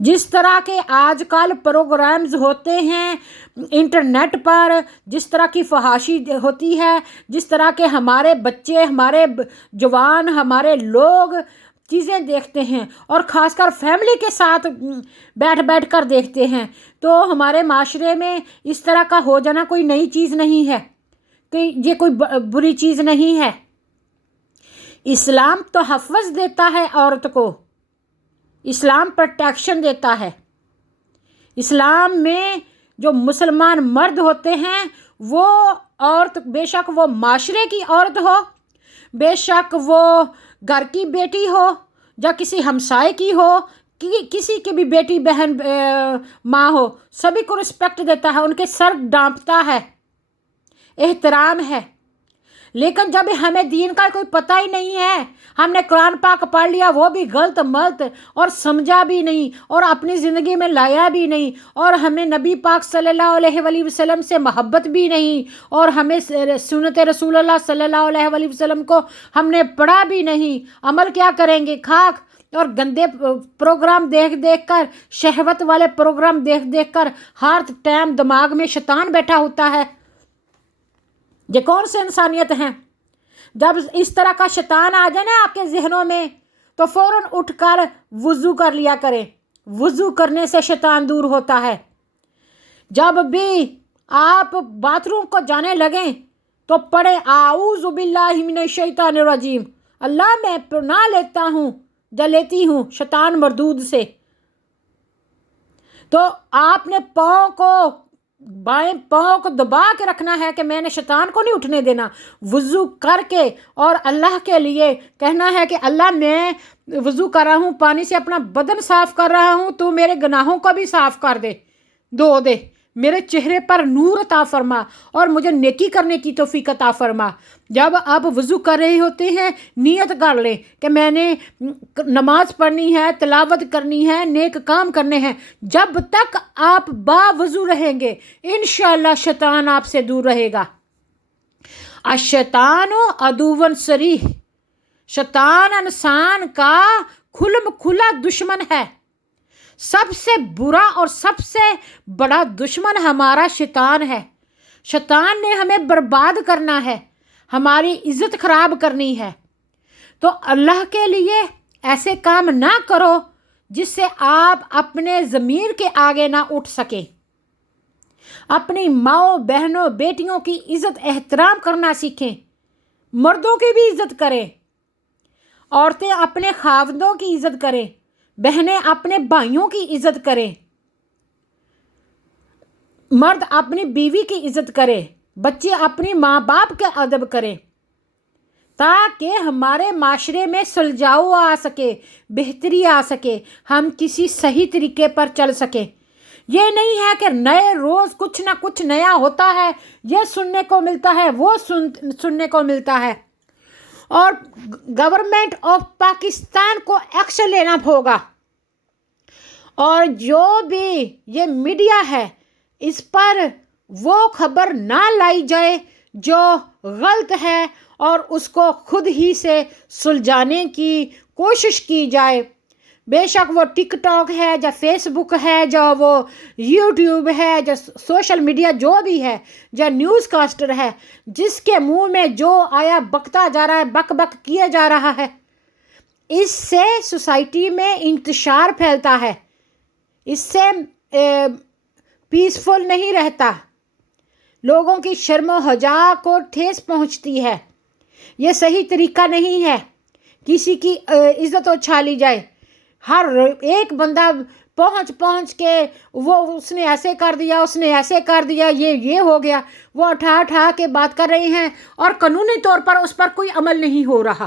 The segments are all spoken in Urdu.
جس طرح کے آج کل پروگرامز ہوتے ہیں انٹرنیٹ پر، جس طرح کی فحاشی ہوتی ہے، جس طرح کے ہمارے بچے، ہمارے جوان، ہمارے لوگ چیزیں دیکھتے ہیں، اور خاص کر فیملی کے ساتھ بیٹھ کر دیکھتے ہیں، تو ہمارے معاشرے میں اس طرح کا ہو جانا کوئی نئی چیز نہیں ہے، کہ یہ کوئی بری چیز نہیں ہے۔ اسلام تحفظ دیتا ہے عورت کو، اسلام پروٹیکشن دیتا ہے۔ اسلام میں جو مسلمان مرد ہوتے ہیں وہ عورت، بے شک وہ معاشرے کی عورت ہو، بے شک وہ گھر کی بیٹی ہو یا کسی ہمسائے کی ہو، کسی کی بھی بیٹی بہن ماں ہو، سبھی کو رسپیکٹ دیتا ہے، ان کے سر ڈانپتا ہے، احترام ہے۔ لیکن جب ہمیں دین کا کوئی پتہ ہی نہیں ہے، ہم نے قرآن پاک پڑھ لیا، وہ بھی غلط ملت، اور سمجھا بھی نہیں اور اپنی زندگی میں لایا بھی نہیں، اور ہمیں نبی پاک صلی اللہ علیہ وآلہ وسلم سے محبت بھی نہیں، اور ہمیں سنت رسول اللہ صلی اللہ علیہ وآلہ وسلم کو ہم نے پڑھا بھی نہیں، عمل کیا کریں گے؟ خاک اور گندے پروگرام دیکھ کر، شہوت والے پروگرام دیکھ کر ہر ٹائم دماغ میں شیطان بیٹھا ہوتا ہے۔ یہ کون سے انسانیت ہیں؟ جب اس طرح کا شیطان آ جائے نا آپ کے ذہنوں میں، تو فوراً اٹھ کر وضو کر لیا کریں، وضو کرنے سے شیطان دور ہوتا ہے۔ جب بھی آپ باتھ روم کو جانے لگیں تو پڑھیں اعوذ باللہ من الشیطان الرجیم، اللہ میں پناہ لیتا ہوں یا لیتی ہوں شیطان مردود سے۔ تو آپ نے پاؤں کو، بائیں پاؤں کو دبا کے رکھنا ہے کہ میں نے شیطان کو نہیں اٹھنے دینا، وضو کر کے، اور اللہ کے لیے کہنا ہے کہ اللہ میں وضو کر رہا ہوں، پانی سے اپنا بدن صاف کر رہا ہوں، تو میرے گناہوں کو بھی صاف کر دے، دھو دے، میرے چہرے پر نور عطا فرما، اور مجھے نیکی کرنے کی توفیق عطا فرما۔ جب آپ وضو کر رہے ہوتے ہیں، نیت کر لیں کہ میں نے نماز پڑھنی ہے، تلاوت کرنی ہے، نیک کام کرنے ہیں۔ جب تک آپ با وضو رہیں گے انشاءاللہ شیطان آپ سے دور رہے گا۔ الشیطان عدو صریح، شیطان انسان کا کھلم کھلا دشمن ہے۔ سب سے برا اور سب سے بڑا دشمن ہمارا شیطان ہے۔ شیطان نے ہمیں برباد کرنا ہے، ہماری عزت خراب کرنی ہے۔ تو اللہ کے لیے ایسے کام نہ کرو جس سے آپ اپنے ضمیر کے آگے نہ اٹھ سکیں۔ اپنی ماؤں، بہنوں، بیٹیوں کی عزت احترام کرنا سیکھیں، مردوں کی بھی عزت کریں، عورتیں اپنے خاوندوں کی عزت کریں، بہنیں اپنے بھائیوں کی عزت کریں، مرد اپنی بیوی کی عزت کرے، بچے اپنی ماں باپ کے ادب کریں، تاکہ ہمارے معاشرے میں سلجھاؤ آ سکے، بہتری آ سکے، ہم کسی صحیح طریقے پر چل سکیں۔ یہ نہیں ہے کہ نئے روز کچھ نہ کچھ نیا ہوتا ہے، یہ سننے کو ملتا ہے، وہ سننے کو ملتا ہے، اور گورنمنٹ آف پاکستان کو ایکشن لینا ہوگا، اور جو بھی یہ میڈیا ہے اس پر وہ خبر نہ لائی جائے جو غلط ہے، اور اس کو خود ہی سے سلجھانے کی کوشش کی جائے۔ بے شک وہ ٹک ٹاک ہے یا فیس بک ہے، جو وہ یوٹیوب ہے، جو سوشل میڈیا جو بھی ہے، یا نیوز کاسٹر ہے، جس کے منہ میں جو آیا بکتا جا رہا ہے، بک بک کیا جا رہا ہے، اس سے سوسائٹی میں انتشار پھیلتا ہے، اس سے پیسفل نہیں رہتا، لوگوں کی شرم و حیا کو ٹھیس پہنچتی ہے۔ یہ صحیح طریقہ نہیں ہے، کسی کی عزت اچھالی جائے، ہر ایک بندہ پہنچ کے وہ اس نے ایسے کر دیا، اس نے ایسے کر دیا، یہ ہو گیا، وہ اٹھا کے بات کر رہے ہیں، اور قانونی طور پر اس پر کوئی عمل نہیں ہو رہا۔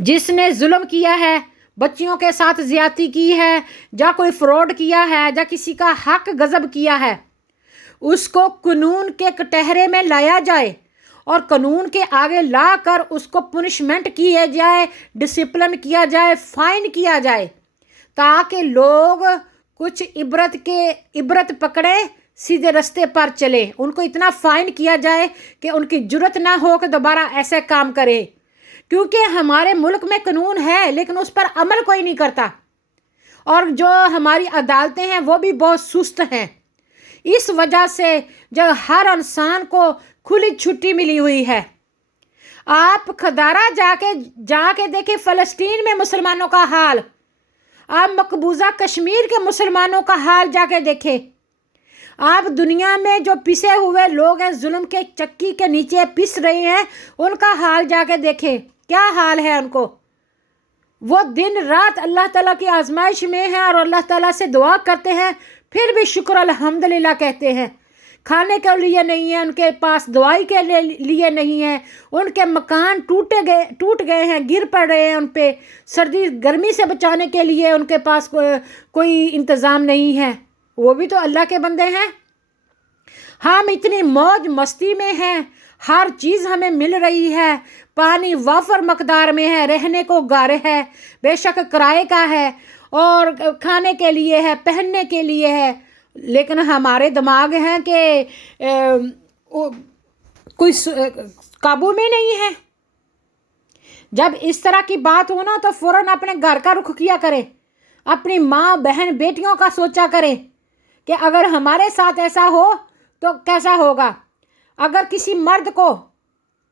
جس نے ظلم کیا ہے، بچیوں کے ساتھ زیادتی کی ہے، یا کوئی فراڈ کیا ہے، یا کسی کا حق غصب کیا ہے، اس کو قانون کے کٹہرے میں لایا جائے، اور قانون کے آگے لا کر اس کو پنشمنٹ کیا جائے، ڈسپلن کیا جائے، فائن کیا جائے، تاکہ لوگ کچھ عبرت پکڑے، سیدھے رستے پر چلے، ان کو اتنا فائن کیا جائے کہ ان کی جرت نہ ہو کہ دوبارہ ایسے کام کرے۔ کیونکہ ہمارے ملک میں قانون ہے لیکن اس پر عمل کوئی نہیں کرتا، اور جو ہماری عدالتیں ہیں وہ بھی بہت سست ہیں۔ اس وجہ سے جو ہر انسان کو کھلی چھٹی ملی ہوئی ہے۔ آپ کھدارا جا کے دیکھیں فلسطین میں مسلمانوں کا حال، آپ مقبوضہ کشمیر کے مسلمانوں کا حال جا کے دیکھیں، آپ دنیا میں جو پسے ہوئے لوگ ہیں، ظلم کے چکی کے نیچے پس رہے ہیں، ان کا حال جا کے دیکھیں، کیا حال ہے ان کو۔ وہ دن رات اللہ تعالیٰ کی آزمائش میں ہیں اور اللہ تعالیٰ سے دعا کرتے ہیں، پھر بھی شکر الحمدللہ کہتے ہیں۔ کھانے کے لیے نہیں ہے ان کے پاس، دوائی کے لیے نہیں ہے، ان کے مکان ٹوٹ گئے ہیں، گر پڑ رہے ہیں، ان پہ سردی گرمی سے بچانے کے لیے ان کے پاس کوئی انتظام نہیں ہے۔ وہ بھی تو اللہ کے بندے ہیں۔ ہم اتنی موج مستی میں ہیں، ہر چیز ہمیں مل رہی ہے، پانی وافر مقدار میں ہے، رہنے کو گھر ہے، بے شک کرائے کا ہے، اور کھانے کے لیے ہے، پہننے کے لیے ہے، لیکن ہمارے دماغ ہیں کہ کوئی قابو میں نہیں ہے۔ جب اس طرح کی بات ہو نا تو فوراً اپنے گھر کا رخ کیا کریں، اپنی ماں بہن بیٹیوں کا سوچا کریں کہ اگر ہمارے ساتھ ایسا ہو تو کیسا ہوگا۔ اگر کسی مرد کو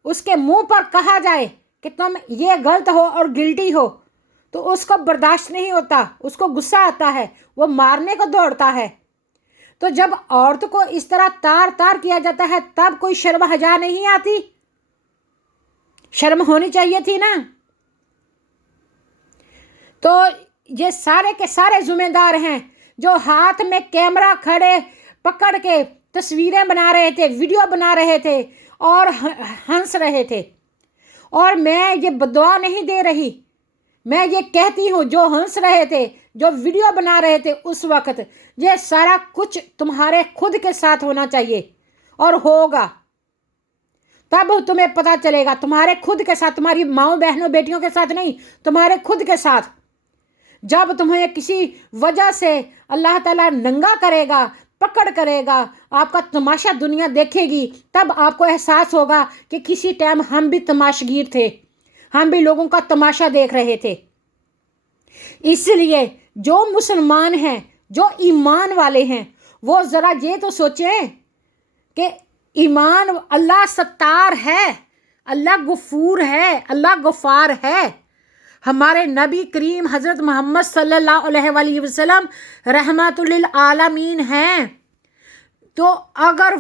اس کے منہ پر کہا جائے کہ تم یہ غلط ہو اور گلٹی ہو تو اس کو برداشت نہیں ہوتا، اس کو غصہ آتا ہے، وہ مارنے کو دوڑتا ہے۔ تو جب عورت کو اس طرح تار کیا جاتا ہے تب کوئی شرم حیا نہیں آتی؟ شرم ہونی چاہیے تھی نا۔ تو یہ سارے کے سارے ذمہ دار ہیں جو ہاتھ میں کیمرہ کھڑے پکڑ کے تصویریں بنا رہے تھے، ویڈیو بنا رہے تھے اور ہنس رہے تھے۔ اور میں یہ بدعا نہیں دے رہی، میں یہ کہتی ہوں جو ہنس رہے تھے، جو ویڈیو بنا رہے تھے اس وقت، یہ سارا کچھ تمہارے خود کے ساتھ ہونا چاہیے اور ہوگا۔ تب تمہیں پتہ چلے گا، تمہارے خود کے ساتھ، تمہاری ماؤں بہنوں بیٹیوں کے ساتھ نہیں، تمہارے خود کے ساتھ۔ جب تمہیں کسی وجہ سے اللہ تعالیٰ ننگا کرے گا، پکڑ کرے گا، آپ کا تماشا دنیا دیکھے گی، تب آپ کو احساس ہوگا کہ کسی ٹائم ہم بھی تماشگیر تھے، ہم بھی لوگوں کا تماشا دیکھ رہے تھے۔ اس لیے جو مسلمان ہیں، جو ایمان والے ہیں، وہ ذرا یہ تو سوچیں کہ ایمان، اللہ ستار ہے، اللہ غفور ہے، اللہ غفار ہے۔ ہمارے نبی کریم حضرت محمد صلی اللہ علیہ وآلہ وسلم رحمت للعالمین ہیں۔ تو اگر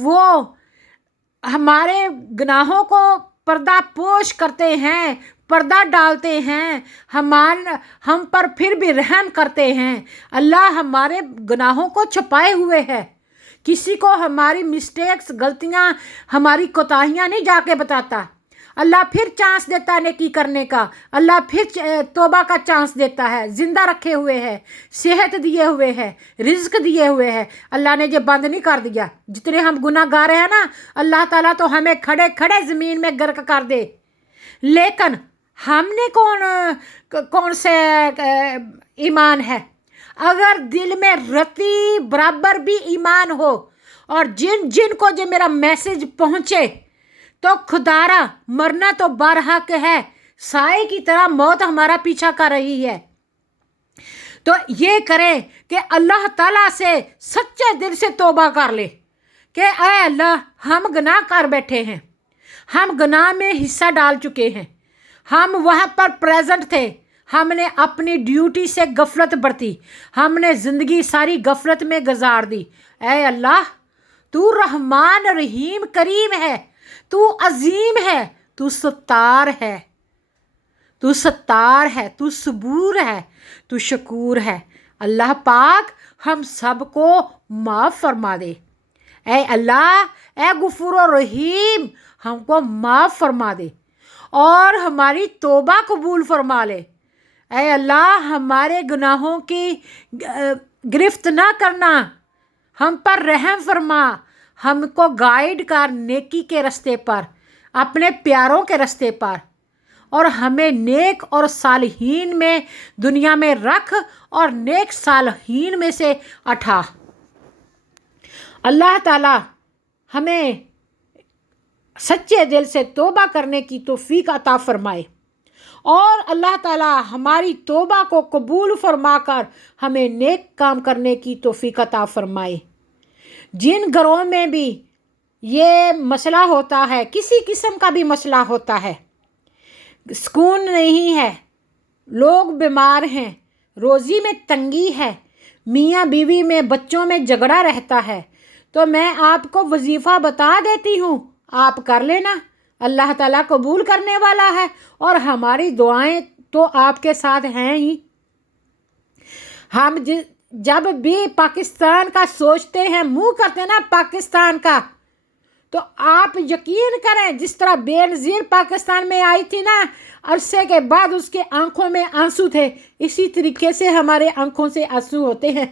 وہ ہمارے گناہوں کو پردہ پوش کرتے ہیں، پردہ ڈالتے ہیں، ہم پر پھر بھی رحم کرتے ہیں، اللہ ہمارے گناہوں کو چھپائے ہوئے ہے، کسی کو ہماری مسٹیکس، غلطیاں، ہماری کوتاہیاں نہیں جا کے بتاتا۔ اللہ پھر چانس دیتا ہے نیکی کرنے کا، اللہ پھر توبہ کا چانس دیتا ہے، زندہ رکھے ہوئے ہے، صحت دیے ہوئے ہے، رزق دیے ہوئے ہے، اللہ نے یہ بند نہیں کر دیا۔ جتنے ہم گناہ گار ہیں نا، اللہ تعالیٰ تو ہمیں کھڑے کھڑے زمین میں غرق کر دے، لیکن ہم نے کون سے ایمان ہے؟ اگر دل میں رتی برابر بھی ایمان ہو اور جن کو جو میرا میسج پہنچے تو خدارا مرنا تو برحق ہے، سائے کی طرح موت ہمارا پیچھا کر رہی ہے۔ تو یہ کریں کہ اللہ تعالیٰ سے سچے دل سے توبہ کر لے کہ اے اللہ، ہم گناہ کر بیٹھے ہیں، ہم گناہ میں حصہ ڈال چکے ہیں، ہم وہاں پر پریزنٹ تھے، ہم نے اپنی ڈیوٹی سے غفلت برتی، ہم نے زندگی ساری غفلت میں گزار دی۔ اے اللہ، تو رحمان رحیم کریم ہے، تو عظیم ہے، تو ستار ہے، تو ستار ہے، تو صبور ہے، تو شکور ہے۔ اللہ پاک ہم سب کو معاف فرما دے۔ اے اللہ، اے غفور و رحیم، ہم کو معاف فرما دے اور ہماری توبہ قبول فرما لے۔ اے اللہ، ہمارے گناہوں کی گرفت نہ کرنا، ہم پر رحم فرما، ہم کو گائیڈ کر نیکی کے رستے پر، اپنے پیاروں کے رستے پر، اور ہمیں نیک اور صالحین میں دنیا میں رکھ اور نیک صالحین میں سے اٹھا۔ اللہ تعالی ہمیں سچے دل سے توبہ کرنے کی توفیق عطا فرمائے اور اللہ تعالیٰ ہماری توبہ کو قبول فرما کر ہمیں نیک کام کرنے کی توفیق عطا فرمائے۔ جن گھروں میں بھی یہ مسئلہ ہوتا ہے، کسی قسم کا بھی مسئلہ ہوتا ہے، سکون نہیں ہے، لوگ بیمار ہیں، روزی میں تنگی ہے، میاں بیوی میں، بچوں میں جھگڑا رہتا ہے، تو میں آپ کو وظیفہ بتا دیتی ہوں، آپ کر لینا، اللہ تعالیٰ قبول کرنے والا ہے، اور ہماری دعائیں تو آپ کے ساتھ ہیں ہی۔ ہم جب بھی پاکستان کا سوچتے ہیں، منہ کرتے ہیں نا پاکستان کا، تو آپ یقین کریں جس طرح بے نظیر پاکستان میں آئی تھی نا، عرصے کے بعد اس کے آنکھوں میں آنسو تھے، اسی طریقے سے ہمارے آنکھوں سے آنسو ہوتے ہیں۔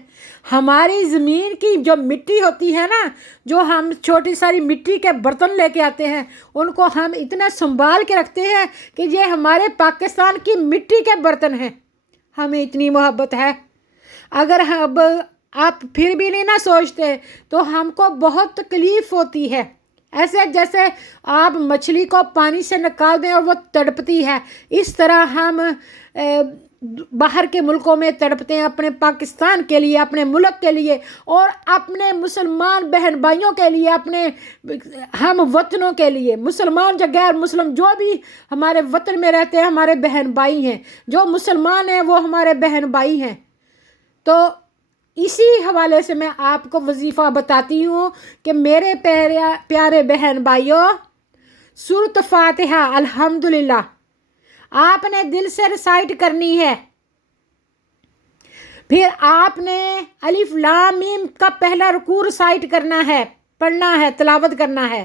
ہماری زمین کی جو مٹی ہوتی ہے نا، جو ہم چھوٹی ساری مٹی کے برتن لے کے آتے ہیں، ان کو ہم اتنا سنبھال کے رکھتے ہیں کہ یہ ہمارے پاکستان کی مٹی کے برتن ہیں، ہمیں اتنی محبت ہے۔ اگر آپ پھر بھی نہیں نہ سوچتے تو ہم کو بہت تکلیف ہوتی ہے، ایسے جیسے آپ مچھلی کو پانی سے نکال دیں اور وہ تڑپتی ہے، اس طرح ہم باہر کے ملکوں میں تڑپتے ہیں اپنے پاکستان کے لیے، اپنے ملک کے لیے، اور اپنے مسلمان بہن بھائیوں کے لیے، اپنے ہم وطنوں کے لیے، مسلمان یا غیر مسلم جو بھی ہمارے وطن میں رہتے ہیں ہمارے بہن بھائی ہیں، جو مسلمان ہیں وہ ہمارے بہن بھائی ہیں۔ تو اسی حوالے سے میں آپ کو وظیفہ بتاتی ہوں کہ میرے پیارے بہن بھائیوں، سورۃ فاتحہ الحمدللہ آپ نے دل سے ریسائٹ کرنی ہے۔ پھر آپ نے الف لام میم کا پہلا رکوع ریسائٹ کرنا ہے، پڑھنا ہے، تلاوت کرنا ہے۔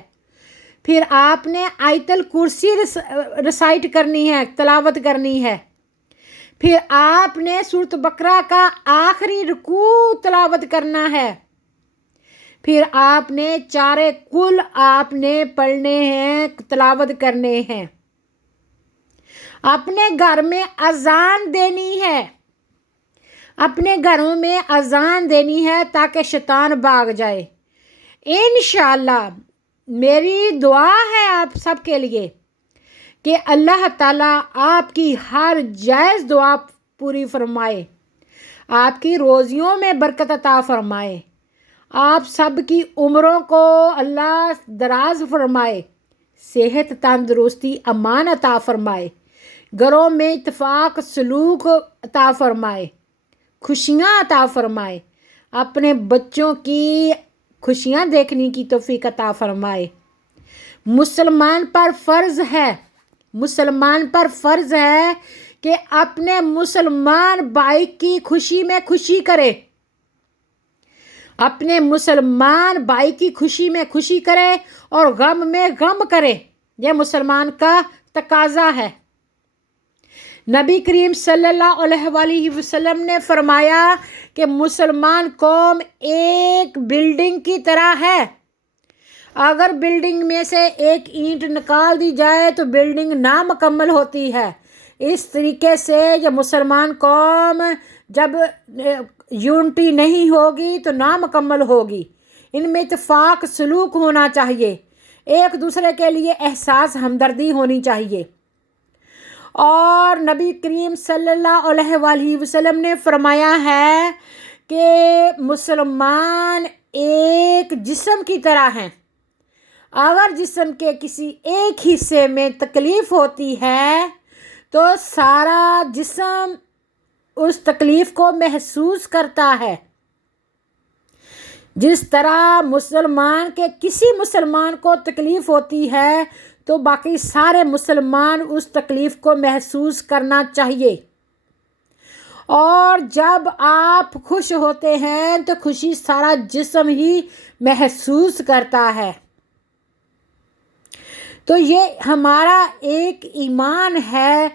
پھر آپ نے آیت الکرسی ریسائٹ کرنی ہے، تلاوت کرنی ہے۔ پھر آپ نے سورۃ بقرہ کا آخری رکوع تلاوت کرنا ہے۔ پھر آپ نے 4 کل آپ نے پڑھنے ہیں، تلاوت کرنے ہیں۔ اپنے گھر میں اذان دینی ہے، اپنے گھروں میں اذان دینی ہے تاکہ شیطان بھاگ جائے۔ انشاءاللہ میری دعا ہے آپ سب کے لیے کہ اللہ تعالیٰ آپ کی ہر جائز دعا پوری فرمائے، آپ کی روزیوں میں برکت عطا فرمائے، آپ سب کی عمروں کو اللہ دراز فرمائے، صحت تندرستی امان عطا فرمائے، گھروں میں اتفاق سلوک عطا فرمائے، خوشیاں عطا فرمائے، اپنے بچوں کی خوشیاں دیکھنے کی توفیق عطا فرمائے۔ مسلمان پر فرض ہے کہ اپنے مسلمان بھائی کی خوشی میں خوشی کرے، اپنے مسلمان بھائی کی خوشی میں خوشی کرے اور غم میں غم کرے، یہ مسلمان کا تقاضا ہے۔ نبی کریم صلی اللہ علیہ وسلم نے فرمایا کہ مسلمان قوم ایک بلڈنگ کی طرح ہے، اگر بلڈنگ میں سے ایک اینٹ نکال دی جائے تو بلڈنگ نامکمل ہوتی ہے۔ اس طریقے سے یہ مسلمان قوم جب یونٹی نہیں ہوگی تو نامکمل ہوگی، ان میں اتفاق سلوک ہونا چاہیے، ایک دوسرے کے لیے احساس ہمدردی ہونی چاہیے۔ اور نبی کریم صلی اللہ علیہ وسلم نے فرمایا ہے کہ مسلمان ایک جسم کی طرح ہیں، اگر جسم کے کسی ایک حصے میں تکلیف ہوتی ہے تو سارا جسم اس تکلیف کو محسوس کرتا ہے۔ جس طرح کسی مسلمان کو تکلیف ہوتی ہے تو باقی سارے مسلمان اس تکلیف کو محسوس کرنا چاہیے، اور جب آپ خوش ہوتے ہیں تو خوشی سارا جسم ہی محسوس کرتا ہے۔ تو یہ ہمارا ایک ایمان ہے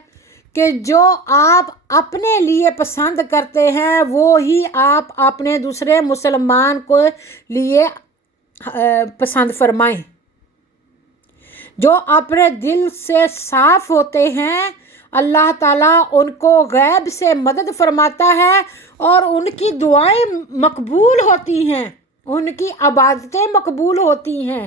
کہ جو آپ اپنے لیے پسند کرتے ہیں وہی آپ اپنے دوسرے مسلمان کو لیے پسند فرمائیں۔ جو اپنے دل سے صاف ہوتے ہیں اللہ تعالیٰ ان کو غیب سے مدد فرماتا ہے اور ان کی دعائیں مقبول ہوتی ہیں، ان کی عبادتیں مقبول ہوتی ہیں،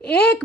1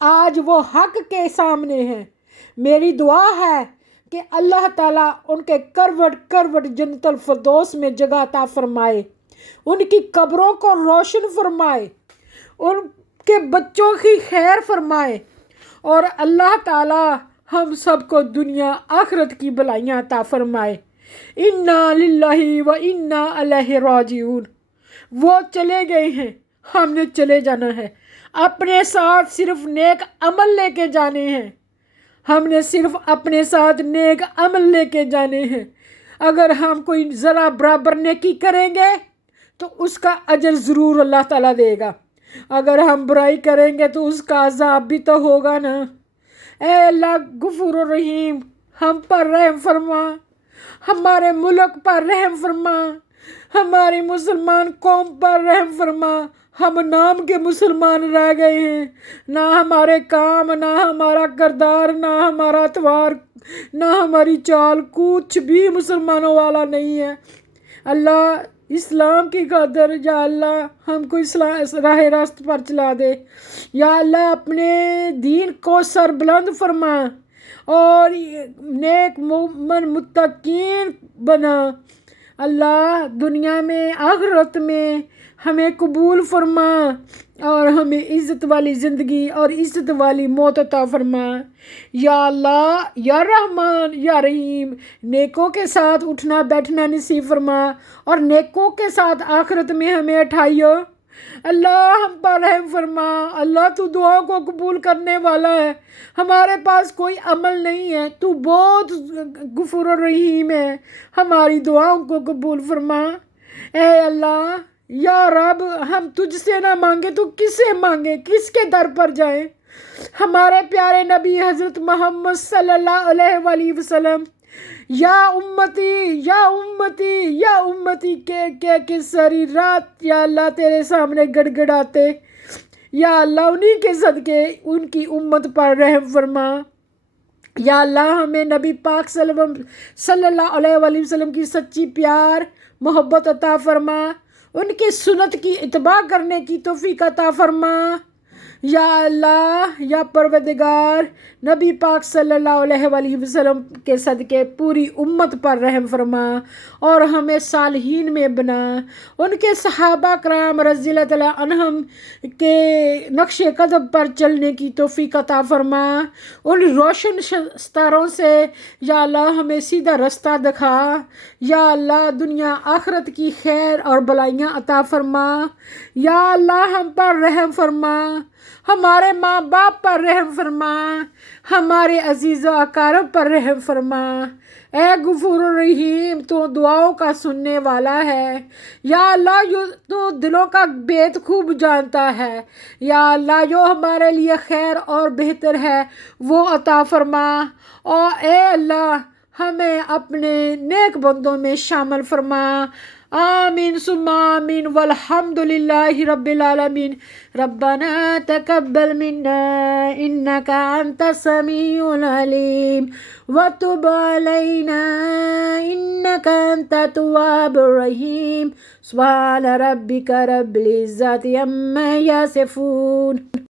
آج وہ حق کے سامنے ہیں۔ میری دعا ہے کہ اللہ تعالیٰ ان کے کروٹ کروٹ جنت الفردوس میں جگہ عطا فرمائے، ان کی قبروں کو روشن فرمائے، ان کے بچوں کی خیر فرمائے، اور اللہ تعالیٰ ہم سب کو دنیا آخرت کی بھلائیاں عطا فرمائے۔ انا للہ و انا الیہ راجعون۔ وہ چلے گئے ہیں، ہم نے چلے جانا ہے، اپنے ساتھ صرف نیک عمل لے کے جانے ہیں، ہم نے صرف اپنے ساتھ نیک عمل لے کے جانے ہیں۔ اگر ہم کوئی ذرا برابر نیکی کریں گے تو اس کا اجر ضرور اللہ تعالیٰ دے گا، اگر ہم برائی کریں گے تو اس کا عذاب بھی تو ہوگا نا۔ اے اللہ غفور الرحیم، ہم پر رحم فرما، ہمارے ملک پر رحم فرما، ہماری مسلمان قوم پر رحم فرما۔ ہم نام کے مسلمان رہ گئے ہیں، نہ ہمارے کام، نہ ہمارا کردار، نہ ہمارا اتوار، نہ ہماری چال، کچھ بھی مسلمانوں والا نہیں ہے۔ اللہ اسلام کی خاطر یا اللہ ہم کو راہ راست پر چلا دے، یا اللہ اپنے دین کو سربلند فرما اور نیک مومن متقین بنا۔ اللہ دنیا میں آخرت میں ہمیں قبول فرما اور ہمیں عزت والی زندگی اور عزت والی موت عطا فرما۔ یا اللہ یا رحمان یا رحیم، نیکوں کے ساتھ اٹھنا بیٹھنا نصیب فرما اور نیکوں کے ساتھ آخرت میں ہمیں اٹھائیو۔ اللہ ہم پر رحم فرما۔ اللہ تو دعاؤں کو قبول کرنے والا ہے، ہمارے پاس کوئی عمل نہیں ہے، تو بہت غفور الرحیم ہے، ہماری دعاؤں کو قبول فرما۔ اے اللہ یا رب، ہم تجھ سے نہ مانگے تو کس سے مانگے، کس کے در پر جائیں؟ ہمارے پیارے نبی حضرت محمد صلی اللہ علیہ وآلہ وسلم یا امتی یا امتی یا امتی کے ساری رات یا اللہ تیرے سامنے گڑ گڑاتے، یا اللہ انہی کے صدقے ان کی امت پر رحم فرما۔ یا اللہ ہمیں نبی پاک صلی اللہ علیہ وآلہ وسلم کی سچی پیار محبت عطا فرما، ان کی سنت کی اتباع کرنے کی توفیق عطا فرما۔ یا اللہ یا پروردگار، نبی پاک صلی اللہ علیہ وآلہ وسلم کے صدقے پوری امت پر رحم فرما اور ہمیں صالحین میں بنا، ان کے صحابہ کرام رضی اللہ تعالیٰ عنہم کے نقش قدم پر چلنے کی توفیق عطا فرما، ان روشن ستاروں سے یا اللہ ہمیں سیدھا رستہ دکھا۔ یا اللہ دنیا آخرت کی خیر اور بھلائیاں عطا فرما۔ یا اللہ ہم پر رحم فرما، ہمارے ماں باپ پر رحم فرما، ہمارے عزیز و اقارب پر رحم فرما۔ اے غفور الرحیم، تو دعاؤں کا سننے والا ہے۔ یا اللہ تو دلوں کا بیت خوب جانتا ہے، یا اللہ جو ہمارے لیے خیر اور بہتر ہے وہ عطا فرما، اور اے اللہ ہمیں اپنے نیک بندوں میں شامل فرما۔ آمین ثم آمین والحمد للہ رب العالمین۔ ربنا تقبل منا انک انت السمیع العلیم وتب علینا انک انت التواب الرحیم۔ سبحان ربک رب العزت عما یصفون۔